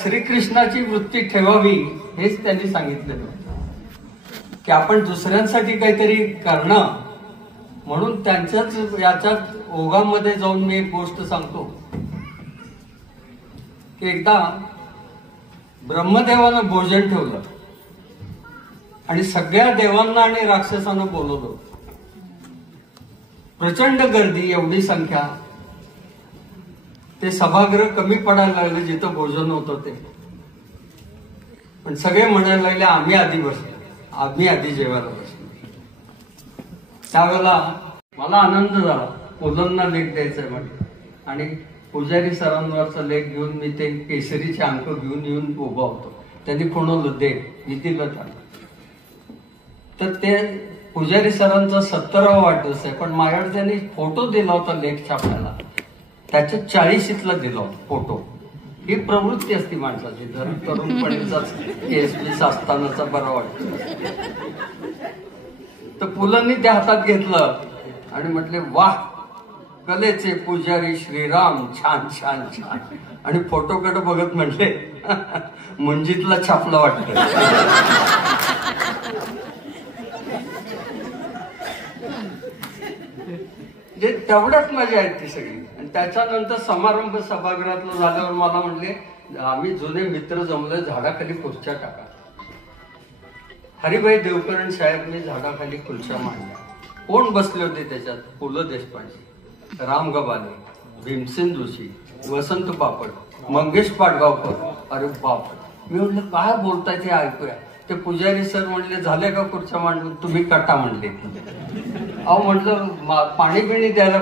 श्रीकृष्णाची वृत्ती ठेवावी हेच त्यांनी सांगितलेलं की आपण दुसऱ्यांसाठी काहीतरी करणं म्हणून त्यांच्याच याच्यात ओघामध्ये जाऊन मी एक गोष्ट सांगतो की एकदा ब्रह्मदेवानं भोजन ठेवलं आणि सगळ्या देवांना आणि राक्षसांना बोलवलं. प्रचंड गर्दी, एवढी संख्या, ते सभागृह कमी पडायला लागले जिथं भोजन होतं ते. पण सगळे म्हणायला लागले आम्ही आधी बसलो, आम्ही आधी जेवायला बसलो. त्यावेळेला मला आनंद झाला, पुलंना लेख द्यायचंय म्हटलं आणि पुजारी सरांवरचा लेख घेऊन मी ते केसरीचे अंक घेऊन येऊन उभा होतो. त्यांनी खुणवलं दे, मी दिलं त्यांना. तर ते पुजारी सरांचा 70वा वाढदिवस आहे, पण माझ्याकडे त्यांनी फोटो दिला होता लेख छापायला, त्याच्यात 40ला दिला होता फोटो. ही प्रवृत्ती असती माणसाची, जर तरुणपणीचाच केसपीस असतानाचा बरा वाटतो. तर पुलांनी ते हातात घेतलं आणि म्हटले वाह, कलेचे पुजारी श्रीराम, छान छान छान. आणि फोटोकडे बघत म्हटले मुंजीतला छापला वाटतं. जे तेवढ्याच मजा आहेत ती सगळी. आणि त्याच्यानंतर समारंभ सभागृहातलं झाल्यावर मला म्हणले आम्ही जुने मित्र जमले, झाडाखाली खुर्च्या टाका. हरिभाई देवकरण साहेबने झाडाखाली खुर्च्या मांडल्या. कोण बसले होते त्याच्यात? पु ल देशपांडे, राम गबाले, भीमसेन जोशी, वसंत पापड, मंगेश पाडगावकर. अरे बाप, मी म्हटलं काय बोलताय ते ऐकूया. ते पुजारी सर म्हणले झाले का खुर्च्या मांडून? तुम्ही कटा म्हणले. अहो म्हटलं पाणी बिणी द्यायला